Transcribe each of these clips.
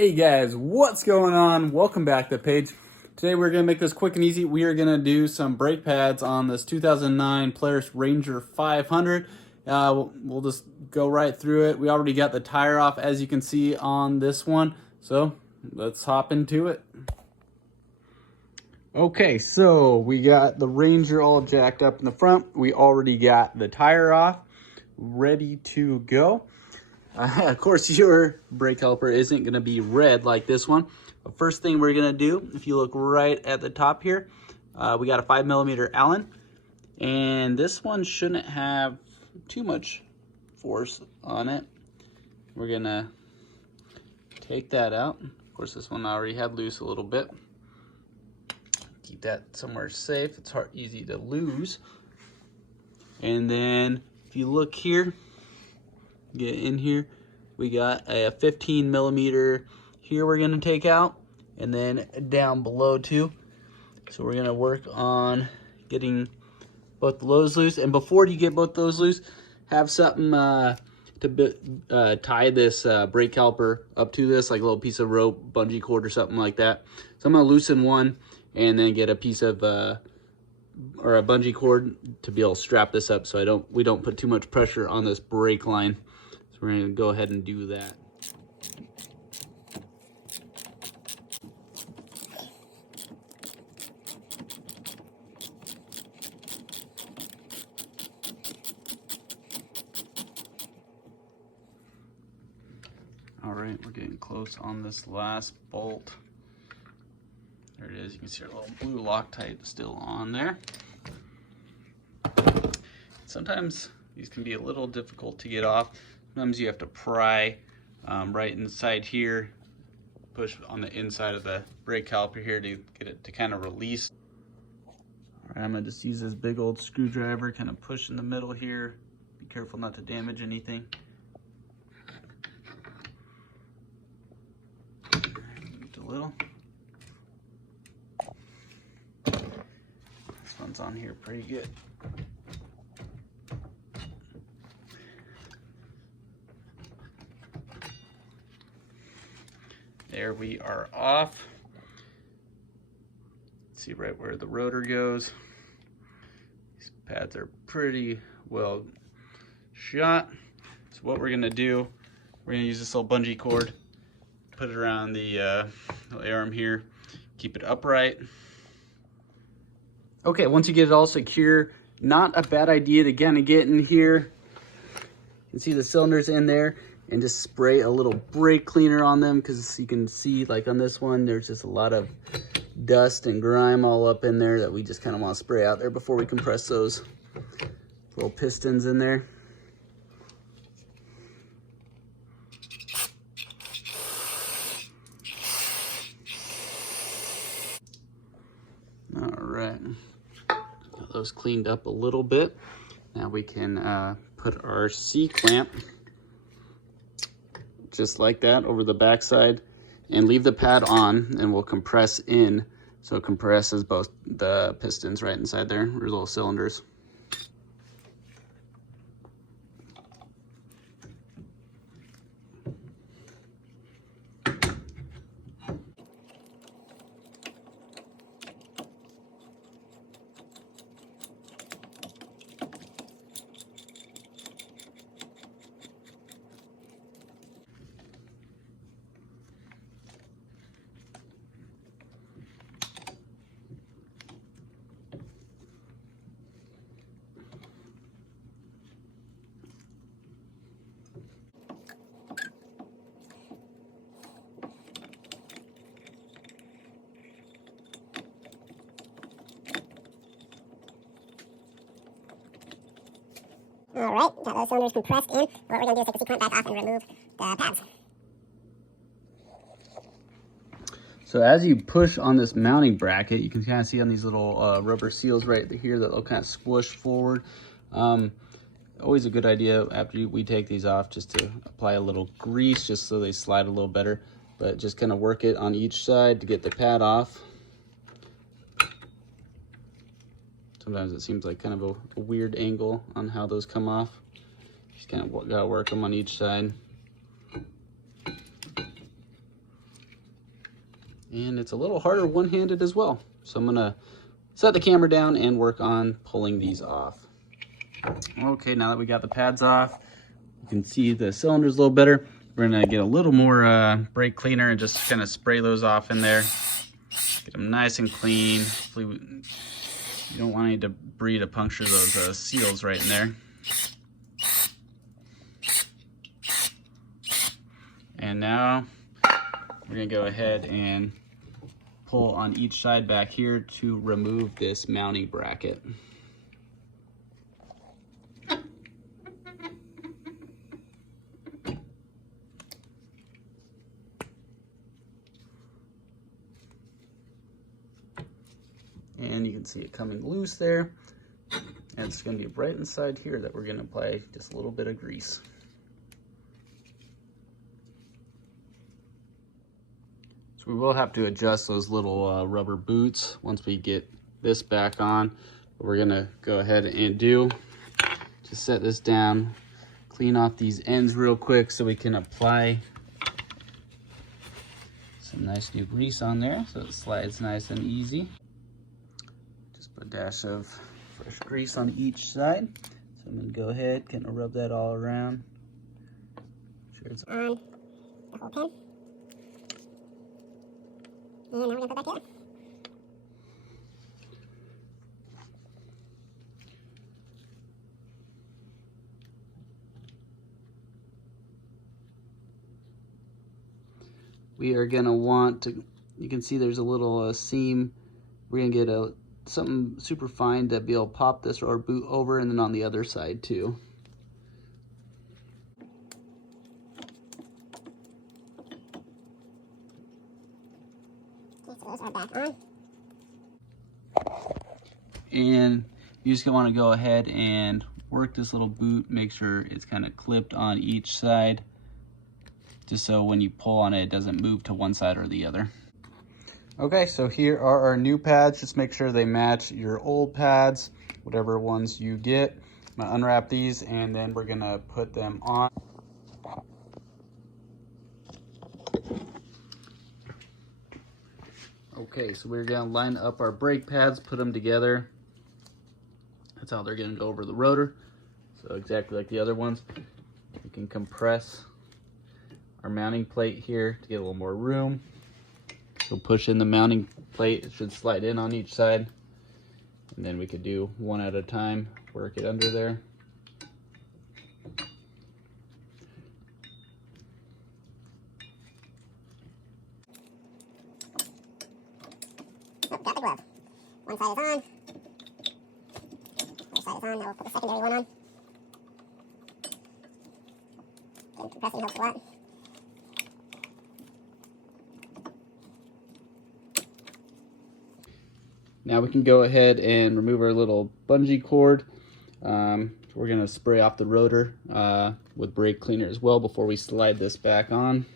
Hey guys, what's going on? Welcome back to the page. Today we're going to make this quick and easy. We are going to do some brake pads on this 2009 Polaris Ranger 500. We'll just go right through it. We already got the tire off, as you can see on this one. So let's hop into it. Okay, so we got the Ranger all jacked up in the front. We already got the tire off, ready to go. Of course, your brake caliper isn't going to be red like this one. The first thing we're going to do, if you look right at the top here, we got a 5mm Allen. And this one shouldn't have too much force on it. We're going to take that out. Of course, this one already had loose a little bit. Keep that somewhere safe. It's easy to lose. And then if you look here, get in here, we got a 15mm here we're going to take out, and then down below too. So we're going to work on getting both of those loose. And before you get both those loose, have something to tie this brake caliper up to this, like a little piece of rope, bungee cord or something like that. So I'm going to loosen one and then get a piece of or a bungee cord to be able to strap this up so we don't put too much pressure on this brake line. So we're going to go ahead and do that. All right, we're getting close on this last bolt. There it is. You can see our little blue Loctite still on there. Sometimes these can be a little difficult to get off. Sometimes you have to pry right inside here, push on the inside of the brake caliper here to get it to kind of release. All right, I'm gonna just use this big old screwdriver, kind of push in the middle here. Be careful not to damage anything. Just a little. This one's on here pretty good. There we are off. See right where the rotor goes. These pads are pretty well shot. So what we're gonna do, we're gonna use this little bungee cord, put it around the little arm here, keep it upright. Okay, once you get it all secure, not a bad idea to kind of get in here. You can see the cylinders in there, and just spray a little brake cleaner on them, because you can see, like on this one, there's just a lot of dust and grime all up in there that we just kind of want to spray out there before we compress those little pistons in there. All right, got those cleaned up a little bit. Now we can put our C-clamp just like that over the backside and leave the pad on, and we'll compress in. So it compresses both the pistons right inside there, or little cylinders. All right, got those cylinders compressed in. What we're going to do is take the C-clamp back off and remove the pads. So as you push on this mounting bracket, you can kind of see on these little rubber seals right here that they'll kind of squish forward. Always a good idea after we take these off just to apply a little grease just so they slide a little better. But just kind of work it on each side to get the pad off. Sometimes it seems like kind of a weird angle on how those come off. Just kind of gotta work them on each side. And it's a little harder one-handed as well. So I'm gonna set the camera down and work on pulling these off. Okay, now that we got the pads off, you can see the cylinders a little better. We're gonna get a little more brake cleaner and just kind of spray those off in there. Get them nice and clean. Hopefully you don't want any debris to puncture those seals right in there. And now we're gonna go ahead and pull on each side back here to remove this mounting bracket. And you can see it coming loose there. And it's gonna be right inside here that we're gonna apply just a little bit of grease. So we will have to adjust those little rubber boots once we get this back on. What we're gonna go ahead and do, just set this down, clean off these ends real quick so we can apply some nice new grease on there so it slides nice and easy. Just put a dash of fresh grease on each side. So I'm gonna go ahead, kind of rub that all around. Make sure it's on the whole pin. And now we're gonna put that in. We are gonna want to, you can see there's a little seam. We're gonna get something super fine to be able to pop this rubber boot over, and then on the other side too. Okay, so those are back on. And you just want to go ahead and work this little boot, make sure it's kind of clipped on each side, just so when you pull on it, it doesn't move to one side or the other. Okay, so here are our new pads. Just make sure they match your old pads, whatever ones you get. I'm gonna unwrap these and then we're gonna put them on. Okay, so we're gonna line up our brake pads, put them together. That's how they're gonna go over the rotor. So exactly like the other ones. We can compress our mounting plate here to get a little more room. So push in the mounting plate, it should slide in on each side. And then we could do one at a time, work it under there. Oh, got the glove. One side is on. Other side is on. Now we'll put the secondary one on. Again, compressing helps a lot. Now we can go ahead and remove our little bungee cord. We're gonna spray off the rotor with brake cleaner as well before we slide this back on.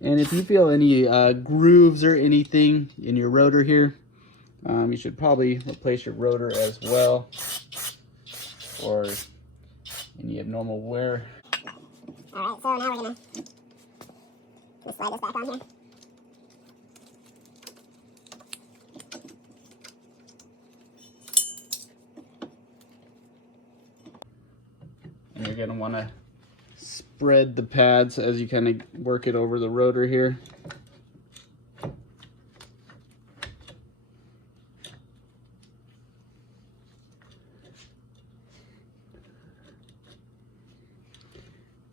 And if you feel any grooves or anything in your rotor here, you should probably replace your rotor as well, or any abnormal wear. Alright, so now we're gonna slide this back on here. And you're gonna wanna spread the pads as you kind of work it over the rotor here.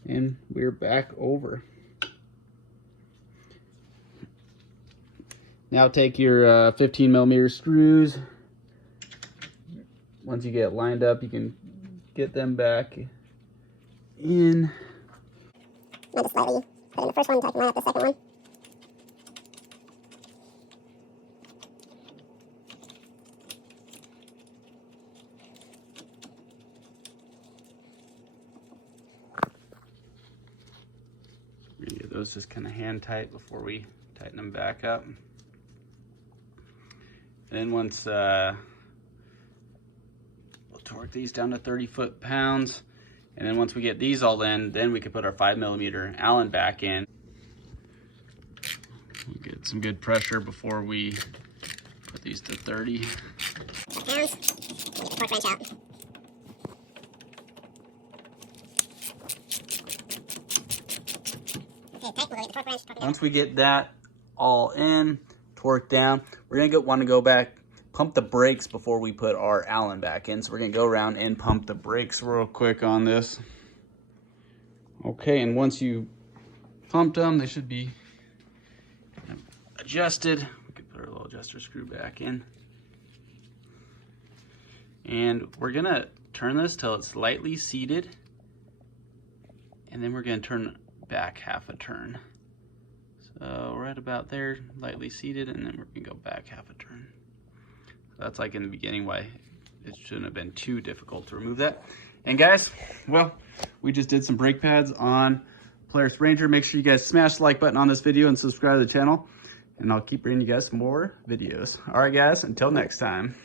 And we're back over. Now take your 15 millimeter screws. Once you get lined up, you can get them back in. I'll just slightly put in the first one so I can line up the second one. We're gonna get those just kind of hand tight before we tighten them back up. And then once torque these down to 30 foot-pounds. And then once we get these all in, then we can put our 5mm Allen back in. We'll get some good pressure before we put these to 30. Pounds. Get the torque wrench out. Once we get that all in, torque down, we're gonna want to go back, pump the brakes before we put our Allen back in. So we're gonna go around and pump the brakes real quick on this. Okay, and once you pumped them, they should be adjusted. We can put our little adjuster screw back in. And we're gonna turn this till it's lightly seated. And then we're gonna turn back half a turn. So right about there, lightly seated, and then we're gonna go back half a turn. So that's like in the beginning why it shouldn't have been too difficult to remove that. And guys, well, we just did some brake pads on Polaris Ranger. Make sure you guys smash the like button on this video and subscribe to the channel, and I'll keep bringing you guys more videos. All right guys, until next time.